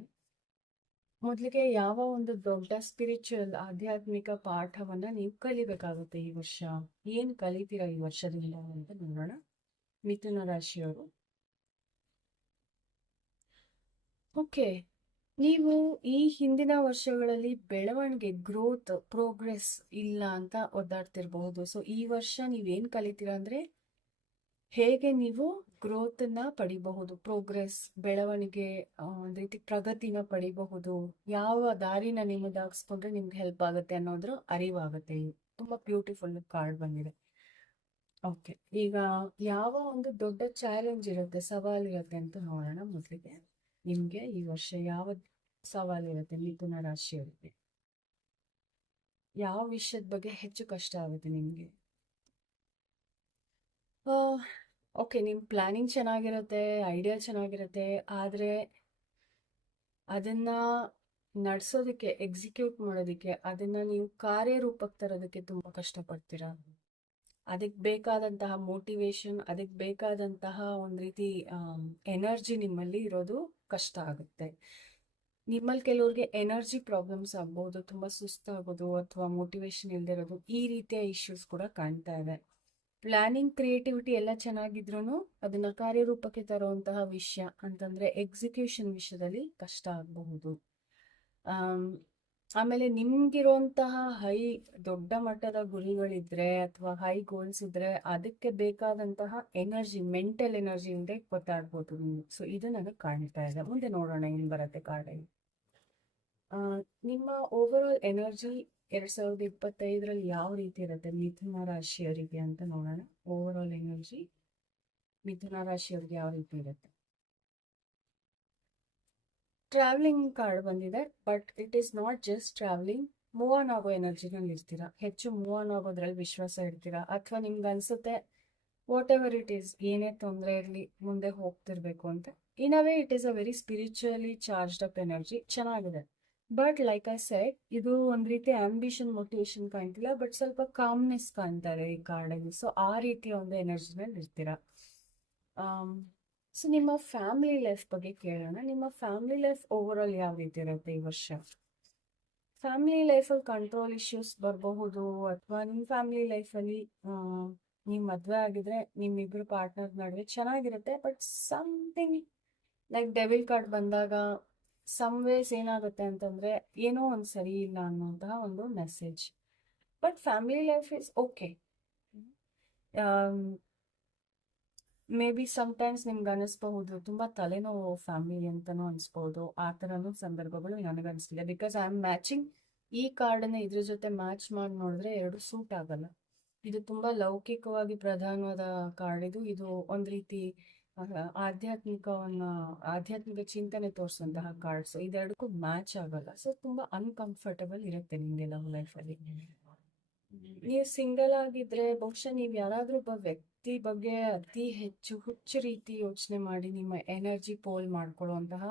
ಮೊದಲಿಗೆ ಯಾವ ಒಂದು ದೊಡ್ಡ ಸ್ಪಿರಿಚುವಲ್ ಆಧ್ಯಾತ್ಮಿಕ ಪಾಠವನ್ನ ನೀವು ಕಲಿಬೇಕಾಗುತ್ತೆ ಈ ವರ್ಷ, ಏನ್ ಕಲಿತೀರಾ ಈ ವರ್ಷದಿಂದ ಅಂತ ನೋಡೋಣ. ಮಿಥುನ ರಾಶಿಯವರು, ಓಕೆ, ನೀವು ಈ ಹಿಂದಿನ ವರ್ಷಗಳಲ್ಲಿ ಬೆಳವಣಿಗೆ, ಗ್ರೋತ್, ಪ್ರೋಗ್ರೆಸ್ ಇಲ್ಲ ಅಂತ ಒದ್ದಾಡ್ತಿರ್ಬಹುದು. ಸೊ ಈ ವರ್ಷ ನೀವೇನ್ ಕಲಿತೀರಾ ಅಂದ್ರೆ ಹೇಗೆ ನೀವು ಗ್ರೋತ್ ನ ಪಡಿಬಹುದು, ಪ್ರೋಗ್ರೆಸ್, ಬೆಳವಣಿಗೆ, ಒಂದ್ ರೀತಿ ಪ್ರಗತಿನ ಪಡಿಬಹುದು, ಯಾವ ದಾರಿನ ನಿಮ್ಮದಾಗಿಸ್ಕೊಂಡ್ರೆ ನಿಮ್ಗೆ ಹೆಲ್ಪ್ ಆಗುತ್ತೆ ಅನ್ನೋದ್ರ ಅರಿವಾಗುತ್ತೆ. ತುಂಬಾ ಬ್ಯೂಟಿಫುಲ್ ಕಾರ್ಡ್ ಬಂದಿದೆ. ಓಕೆ, ಈಗ ಯಾವ ಒಂದು ದೊಡ್ಡ ಚಾಲೆಂಜ್ ಇರುತ್ತೆ, ಸವಾಲ್ ಇರುತ್ತೆ ಅಂತ ನೋಡೋಣ. ಮೊದಲಿಗೆ ನಿಮ್ಗೆ ಈ ವರ್ಷ ಯಾವ ಸವಾಲ್ ಇರುತ್ತೆ ಮಿಥುನ ರಾಶಿಯವರಿಗೆ, ಯಾವ ವಿಷಯದ ಬಗ್ಗೆ ಹೆಚ್ಚು ಕಷ್ಟ ಆಗುತ್ತೆ ನಿಮ್ಗೆ? ಓಕೆ, ನಿಮ್ ಪ್ಲಾನಿಂಗ್ ಚೆನ್ನಾಗಿರುತ್ತೆ, ಐಡಿಯಾ ಚೆನ್ನಾಗಿರುತ್ತೆ, ಆದ್ರೆ ಅದನ್ನ ನಡ್ಸೋದಕ್ಕೆ, ಎಕ್ಸಿಕ್ಯೂಟ್ ಮಾಡೋದಕ್ಕೆ, ಅದನ್ನ ನೀವು ಕಾರ್ಯರೂಪಕ್ಕೆ ತರೋದಕ್ಕೆ ತುಂಬಾ ಕಷ್ಟಪಡ್ತೀರಾ. ಅದಕ್ಕೆ ಬೇಕಾದಂತಹ ಮೋಟಿವೇಶನ್, ಅದಕ್ಕೆ ಬೇಕಾದಂತಹ ಒಂದ್ ರೀತಿ ಎನರ್ಜಿ ನಿಮ್ಮಲ್ಲಿ ಇರೋದು ಕಷ್ಟ ಆಗುತ್ತೆ. ನಿಮ್ಮಲ್ಲಿ ಕೆಲವ್ರಿಗೆ ಎನರ್ಜಿ ಪ್ರಾಬ್ಲಮ್ಸ್ ಆಗ್ಬೋದು, ತುಂಬಾ ಸುಸ್ತಾಗೋದು ಅಥವಾ ಮೋಟಿವೇಶನ್ ಇಲ್ದೇ ಇರೋದು, ಈ ರೀತಿಯ ಇಶ್ಯೂಸ್ ಕೂಡ ಕಾಣ್ತಾ ಇದೆ. ಪ್ಲಾನಿಂಗ್, ಕ್ರಿಯೇಟಿವಿಟಿ ಎಲ್ಲ ಚೆನ್ನಾಗಿದ್ರು ಅದನ್ನ ಕಾರ್ಯರೂಪಕ್ಕೆ ತರುವಂತಹ ವಿಷಯ ಅಂತಂದ್ರೆ ಎಕ್ಸಿಕ್ಯೂಷನ್ ವಿಷಯದಲ್ಲಿ ಕಷ್ಟ ಆಗಬಹುದು. ಆಮೇಲೆ ನಿಮ್ಗಿರುವಂತಹ ದೊಡ್ಡ ಮಟ್ಟದ ಗುರಿಗಳಿದ್ರೆ ಅಥವಾ ಹೈ ಗೋಲ್ಸ್ ಇದ್ರೆ ಅದಕ್ಕೆ ಬೇಕಾದಂತಹ ಎನರ್ಜಿ, ಮೆಂಟಲ್ ಎನರ್ಜಿ ಇಲ್ಲದೆ ಗೊತ್ತಾಡ್ಬೋದು ನೀವು. ಸೊ ಇದು ನನಗೆ ಕಾಣ್ತಾ ಇದೆ. ಮುಂದೆ ನೋಡೋಣ ಏನ್ ಬರುತ್ತೆ ಕಾರ್ಡಲ್ಲಿ. ನಿಮ್ಮ ಓವರ್ ಆಲ್ ಎನರ್ಜಿ 2025ರಲ್ಲಿ ಯಾವ ರೀತಿ ಇರುತ್ತೆ ಮಿಥುನ ರಾಶಿಯವರಿಗೆ ಅಂತ ನೋಡೋಣ. ಓವರ್ ಆಲ್ ಎನರ್ಜಿ ಮಿಥುನ ರಾಶಿಯವರಿಗೆ ಯಾವ ರೀತಿ ಇರುತ್ತೆ? ಟ್ರಾವೆಲಿಂಗ್ ಕಾರ್ಡ್ ಬಂದಿದೆ, but it is not just travelling. Move on ಆಗೋ ಎನರ್ಜಿನಲ್ಲಿ ಇರ್ತೀರಾ, ಹೆಚ್ಚು ಮೂವ್ ಆನ್ ಆಗೋದ್ರಲ್ಲಿ ವಿಶ್ವಾಸ ಇಡ್ತೀರಾ, ಅಥವಾ ನಿಮ್ಗೆ ಅನ್ಸುತ್ತೆ ವಾಟ್ ಎವರ್ ಇಟ್ ಈಸ್, ಏನೇ ತೊಂದರೆ ಇರಲಿ ಮುಂದೆ ಹೋಗ್ತಿರ್ಬೇಕು ಅಂತ. In a way it is a very spiritually charged up energy, ಚೆನ್ನಾಗಿದೆ. ಬಟ್ ಲೈಕ್ ಐ ಸೆಡ್, ಇದು ಒಂದ್ ರೀತಿ ಆಂಬಿಷನ್, ಮೋಟಿವೇಶನ್ ಕಾಣ್ತಿಲ್ಲ, ಬಟ್ ಸ್ವಲ್ಪ ಕಾಮ್ನೆಸ್ ಕಾಣ್ತಾರೆ ಈ ಕಾರ್ಡಲ್ಲಿ. ಸೊ ಆ ರೀತಿಯ ಒಂದು ಎನರ್ಜಿನಲ್ಲಿ ಇರ್ತೀರಾ. ಸೊ ನಿಮ್ಮ ಫ್ಯಾಮಿಲಿ ಲೈಫ್ ಬಗ್ಗೆ ಕೇಳೋಣ. ನಿಮ್ಮ ಫ್ಯಾಮಿಲಿ ಲೈಫ್ ಓವರ್ ಆಲ್ ಯಾವ ರೀತಿ ಇರುತ್ತೆ ಈ ವರ್ಷ? ಫ್ಯಾಮಿಲಿ ಲೈಫಲ್ಲಿ ಕಂಟ್ರೋಲ್ ಇಶ್ಯೂಸ್ ಬರಬಹುದು, ಅಥವಾ ನಿಮ್ಮ ಫ್ಯಾಮಿಲಿ ಲೈಫಲ್ಲಿ ನೀವು ಮದುವೆ ಆಗಿದ್ರೆ ನಿಮ್ಮಿಬ್ರು ಪಾರ್ಟ್ನರ್ ನಡುವೆ ಚೆನ್ನಾಗಿರುತ್ತೆ, but something like devil card ಬಂದಾಗ ಸಮ್ ವೇಸ್ ಏನಾಗುತ್ತೆ ಅಂತಂದ್ರೆ ಏನೋ ಒಂದು ಸರಿ ಇಲ್ಲ ಅನ್ನೋಂತಹ ಒಂದು message. But family life is okay. May be sometimes ನಿಮ್ಗೆ ಅನಿಸ್ಬಹುದು ತುಂಬಾ ತಲೆನೋವು ಫ್ಯಾಮಿಲಿ ಅಂತಾನು ಅನ್ಸ್ಬಹುದು. ಆ ಥರನೂ ಸಂದರ್ಭಗಳು ನನಗನ್ಸ್ತಿದೆ. ಬಿಕಾಸ್ ಐ ಆಮ್ ಮ್ಯಾಚಿಂಗ್ ಈ ಕಾರ್ಡನ್ನ ಇದ್ರ ಜೊತೆ ಮ್ಯಾಚ್ ಮಾಡಿ ನೋಡಿದ್ರೆ ಎರಡು ಸೂಟ್ ಆಗಲ್ಲ. ಇದು ತುಂಬಾ ಲೌಕಿಕವಾಗಿ ಪ್ರಧಾನವಾದ ಕಾರ್ಡ್. ಇದು ಒಂದ್ ರೀತಿ ಆಧ್ಯಾತ್ಮಿಕ ಚಿಂತನೆ ತೋರಿಸುವಂತಹ ಕಾರ್ಡ್ಸ್. ಇದೆರಡಕ್ಕೂ ಮ್ಯಾಚ್ ಆಗಲ್ಲ. ಸೊ ತುಂಬಾ ಅನ್ಕಂಫರ್ಟಬಲ್ ಇರುತ್ತೆ ನಿಮ್ಗೆ ಲವ್ ಲೈಫಲ್ಲಿ. ನೀವು ಸಿಂಗಲ್ ಆಗಿದ್ರೆ ಬಹುಶಃ ನೀವು ಯಾರಾದ್ರೂ ಒಬ್ಬ ವ್ಯಕ್ತಿ ಬಗ್ಗೆ ಅತಿ ಹೆಚ್ಚು ಹುಚ್ಚು ರೀತಿ ಯೋಚನೆ ಮಾಡಿ ನಿಮ್ಮ ಎನರ್ಜಿ ಪೋಲ್ ಮಾಡ್ಕೊಳ್ಳುವಂತಹ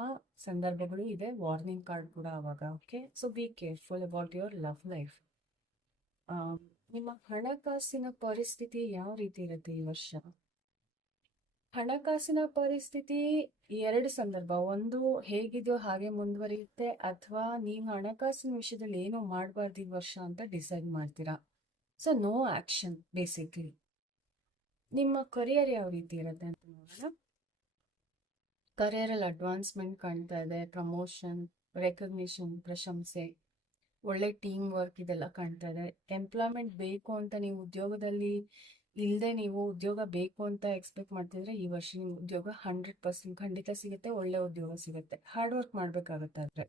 ಸಂದರ್ಭಗಳು ಇದೆ. ವಾರ್ನಿಂಗ್ ಕಾರ್ಡ್ ಕೂಡ ಅವಾಗ. Okay, so be careful about your love life. ನಿಮ್ಮ ಹಣಕಾಸಿನ ಪರಿಸ್ಥಿತಿ ಯಾವ ರೀತಿ ಇರುತ್ತೆ ಈ ವರ್ಷ? ಹಣಕಾಸಿನ ಪರಿಸ್ಥಿತಿ ಎರಡು ಸಂದರ್ಭ. ಒಂದು, ಹೇಗಿದೆಯೋ ಹಾಗೆ ಮುಂದುವರಿಯುತ್ತೆ, ಅಥವಾ ನೀವು ಹಣಕಾಸಿನ ವಿಷಯದಲ್ಲಿ ಏನು ಮಾಡಬಾರ್ದು ಈ ವರ್ಷ ಅಂತ ಡಿಸೈಡ್ ಮಾಡ್ತೀರಾ. So no action basically. ನಿಮ್ಮ ಕರಿಯರ್ ಯಾವ ರೀತಿ ಇರುತ್ತೆ ಅಂತ ನೋಡೋಣ. ಕರಿಯರಲ್ಲಿ ಅಡ್ವಾನ್ಸ್ಮೆಂಟ್ ಕಾಣ್ತಾ ಇದೆ, ಪ್ರಮೋಷನ್, ರೆಕಗ್ನಿಷನ್, ಪ್ರಶಂಸೆ, ಒಳ್ಳೆ ಟೀಮ್ ವರ್ಕ್ ಇದೆಲ್ಲ ಕಾಣ್ತಾ ಇದೆ. ಎಂಪ್ಲಾಯ್ಮೆಂಟ್ ಬೇಕು ಅಂತ ನೀವು ಉದ್ಯೋಗದಲ್ಲಿ ಇಲ್ಲದೆ ನೀವು ಉದ್ಯೋಗ ಬೇಕು ಅಂತ ಎಕ್ಸ್ಪೆಕ್ಟ್ ಮಾಡ್ತಿದ್ರೆ ಈ ವರ್ಷ ನಿಮ್ಗೆ ಉದ್ಯೋಗ 100% ಖಂಡಿತ ಸಿಗುತ್ತೆ, ಒಳ್ಳೆ ಉದ್ಯೋಗ ಸಿಗುತ್ತೆ. ಹಾರ್ಡ್ ವರ್ಕ್ ಮಾಡ್ಬೇಕಾಗತ್ತೆ ಆದ್ರೆ.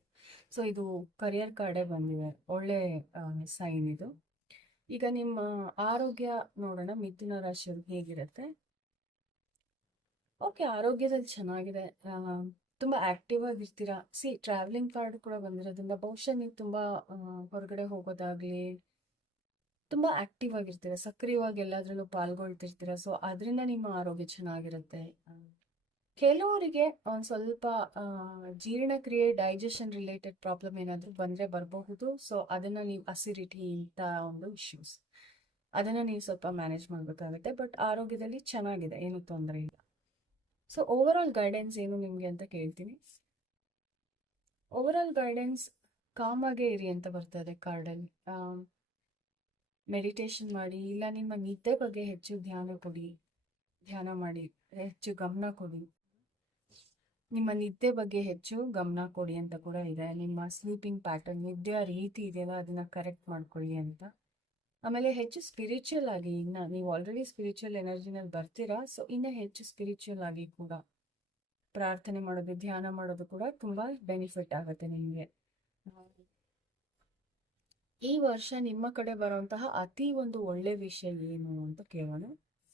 ಸೊ ಇದು ಕರಿಯರ್ ಕಾರ್ಡೇ ಬಂದಿದೆ, ಒಳ್ಳೆ ಸೈನ್ ಇದು. ಈಗ ನಿಮ್ಮ ಆರೋಗ್ಯ ನೋಡೋಣ, ಮಿಥುನ ರಾಶಿಯವ್ರಿಗೆ ಹೇಗಿರುತ್ತೆ? ಓಕೆ, ಆರೋಗ್ಯದಲ್ಲಿ ಚೆನ್ನಾಗಿದೆ. ತುಂಬಾ ಆಕ್ಟಿವ್ ಆಗಿರ್ತೀರಾ. ಟ್ರಾವೆಲಿಂಗ್ ಕಾರ್ಡ್ ಕೂಡ ಬಂದಿರೋದ್ರಿಂದ ಬಹುಶಃ ನೀವು ತುಂಬಾ ಹೊರಗಡೆ ಹೋಗೋದಾಗ್ಲಿ, ತುಂಬಾ ಆಕ್ಟಿವ್ ಆಗಿರ್ತೀರಾ, ಸಕ್ರಿಯವಾಗಿ ಎಲ್ಲಾದ್ರಲ್ಲೂ ಪಾಲ್ಗೊಳ್ತಿರ್ತೀರಾ. ಸೊ ಅದರಿಂದ ನಿಮ್ಮ ಆರೋಗ್ಯ ಚೆನ್ನಾಗಿರುತ್ತೆ. ಕೆಲವರಿಗೆ ಒಂದು ಸ್ವಲ್ಪ ಜೀರ್ಣಕ್ರಿಯೆ ಡೈಜೆಷನ್ ರಿಲೇಟೆಡ್ ಪ್ರಾಬ್ಲಮ್ ಏನಾದರೂ ಬಂದರೆ ಬರಬಹುದು. ಸೊ ಅದನ್ನು ನೀವು ಅಸಿಡಿಟಿ ಇಂಥ ಒಂದು ಇಶ್ಯೂಸ್ ಅದನ್ನು ನೀವು ಸ್ವಲ್ಪ ಮ್ಯಾನೇಜ್ ಮಾಡಬೇಕಾಗುತ್ತೆ. ಬಟ್ ಆರೋಗ್ಯದಲ್ಲಿ ಚೆನ್ನಾಗಿದೆ, ಏನೂ ತೊಂದರೆ ಇಲ್ಲ. ಸೊ ಓವರ್ ಆಲ್ ಗೈಡೆನ್ಸ್ ಏನು ನಿಮಗೆ ಅಂತ ಕೇಳ್ತೀನಿ. ಓವರ್ ಆಲ್ ಗೈಡೆನ್ಸ್ ಕಾಮಾಗೇ ಇರಿ ಅಂತ ಬರ್ತದೆ ಕಾರ್ಡಲ್ಲಿ. ಮೆಡಿಟೇಷನ್ ಮಾಡಿ, ಇಲ್ಲ ನಿಮ್ಮ ನಿದ್ದೆ ಬಗ್ಗೆ ಹೆಚ್ಚು ಧ್ಯಾನ ಮಾಡಿ, ಹೆಚ್ಚು ಗಮನ ಕೊಡಿ. ನಿಮ್ಮ ನಿದ್ದೆ ಬಗ್ಗೆ ಹೆಚ್ಚು ಗಮನ ಕೊಡಿ ಅಂತ ಕೂಡ ಇದೆ. ನಿಮ್ಮ ಸ್ಲೀಪಿಂಗ್ ಪ್ಯಾಟರ್ನ್, ನಿದ್ದೆಯ ರೀತಿ ಇದೆಯಲ್ಲ ಅದನ್ನ ಕರೆಕ್ಟ್ ಮಾಡ್ಕೊಳ್ಳಿ ಅಂತ. ಆಮೇಲೆ ಹೆಚ್ಚು ಸ್ಪಿರಿಚುವಲ್ ಆಗಿ, ಇನ್ನು ನೀವು ಆಲ್ರೆಡಿ ಸ್ಪಿರಿಚುವಲ್ ಎನರ್ಜಿನಲ್ಲಿ ಬರ್ತೀರಾ, ಸೊ ಇನ್ನೂ ಹೆಚ್ಚು ಸ್ಪಿರಿಚುವಲ್ ಆಗಿ ಕೂಡ ಪ್ರಾರ್ಥನೆ ಮಾಡೋದು, ಧ್ಯಾನ ಮಾಡೋದು ಕೂಡ ತುಂಬ ಬೆನಿಫಿಟ್ ಆಗುತ್ತೆ ನಿಮಗೆ. ಈ ವರ್ಷ ನಿಮ್ಮ ಕಡೆ ಬರುವಂತಹ ಅತಿ ಒಂದು ಒಳ್ಳೆ ವಿಷಯ ಏನು ಅಂತ ಕೇಳೋಣ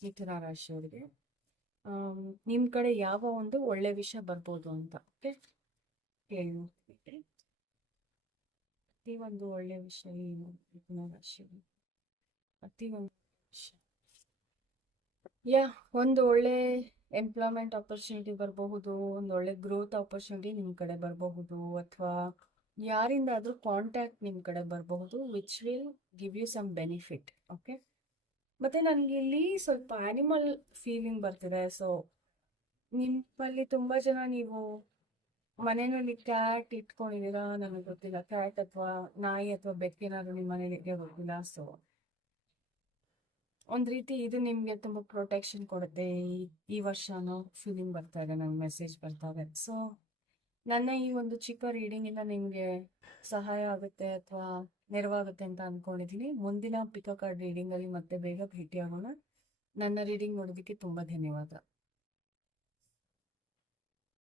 ಮಿಥುನ ರಾಶಿಯವರಿಗೆ. ನಿಮ್ಮ ಕಡೆ ಯಾವ ಒಂದು ಒಳ್ಳೆ ವಿಷಯ ಬರ್ಬೋದು ಅಂತ ಕೇಳಿ ನೋಡ್ತೀನಿ. ಅತಿ ಒಂದು ಒಳ್ಳೆ ವಿಷಯ ಏನು ಮಿಥುನ ರಾಶಿಯವರಿಗೆ? ಅತಿ ಒಂದು ವಿಷಯ, ಒಂದು ಒಳ್ಳೆ ಎಂಪ್ಲಾಯ್ಮೆಂಟ್ ಆಪರ್ಚುನಿಟಿ ಬರಬಹುದು, ಒಂದು ಒಳ್ಳೆ ಗ್ರೋತ್ ಆಪರ್ಚುನಿಟಿ ನಿಮ್ಮ ಕಡೆ ಬರಬಹುದು, ಅಥವಾ ಯಾರಿಂದಾದ್ರೂ ಕಾಂಟ್ಯಾಕ್ಟ್ ನಿಮ್ಮ ಕಡೆ ಬರಬಹುದು, which will give you some benefit. Okay, ಮತ್ತೆ ನನಗೆ ಇಲ್ಲಿ ಸ್ವಲ್ಪ ಆನಿಮಲ್ ಫೀಲಿಂಗ್ ಬರ್ತಿದೆ. ಸೊ ನಿಮ್ಮಲ್ಲಿ ತುಂಬ ಜನ ನೀವು ಮನೆಯಲ್ಲಿ ಕ್ಯಾಟ್ ಇಟ್ಕೊಂಡಿದ್ದೀರಾ, ನನಗೆ ಗೊತ್ತಿಲ್ಲ. ಕ್ಯಾಟ್ ಅಥವಾ ನಾಯಿ ಅಥವಾ ಬೆಕ್ಕೇನಾದ್ರು ನಿಮ್ಮ ಮನೇಲಿ ಇದೆಯಾ ಗೊತ್ತಿಲ್ಲ. ಸೊ ಒಂದು ರೀತಿ ಇದು ನಿಮಗೆ ತುಂಬ ಪ್ರೊಟೆಕ್ಷನ್ ಕೊಡುತ್ತೆ ಈ ವರ್ಷ ಅನ್ನೋ ಫೀಲಿಂಗ್ ಬರ್ತಾ ಇದೆ, ನನಗೆ ಮೆಸೇಜ್ ಬರ್ತಾ ಇದೆ. ಸೊ ನನ್ನ ಈ ಒಂದು ಚಿಕ್ಕ ರೀಡಿಂಗಿಂದ ನಿಮಗೆ ಸಹಾಯ ಆಗುತ್ತೆ ಅಥವಾ ನೆರವಾಗುತ್ತೆ ಅಂತ ಅಂದ್ಕೊಂಡಿದ್ದೀನಿ. ಮುಂದಿನ ಪಿಕೋ ಕಾರ್ಡ್ ರೀಡಿಂಗಲ್ಲಿ ಮತ್ತೆ ಬೇಗ ಭೇಟಿಯಾಗೋಣ. ನನ್ನ ರೀಡಿಂಗ್ ನೋಡೋದಕ್ಕೆ ತುಂಬ ಧನ್ಯವಾದ.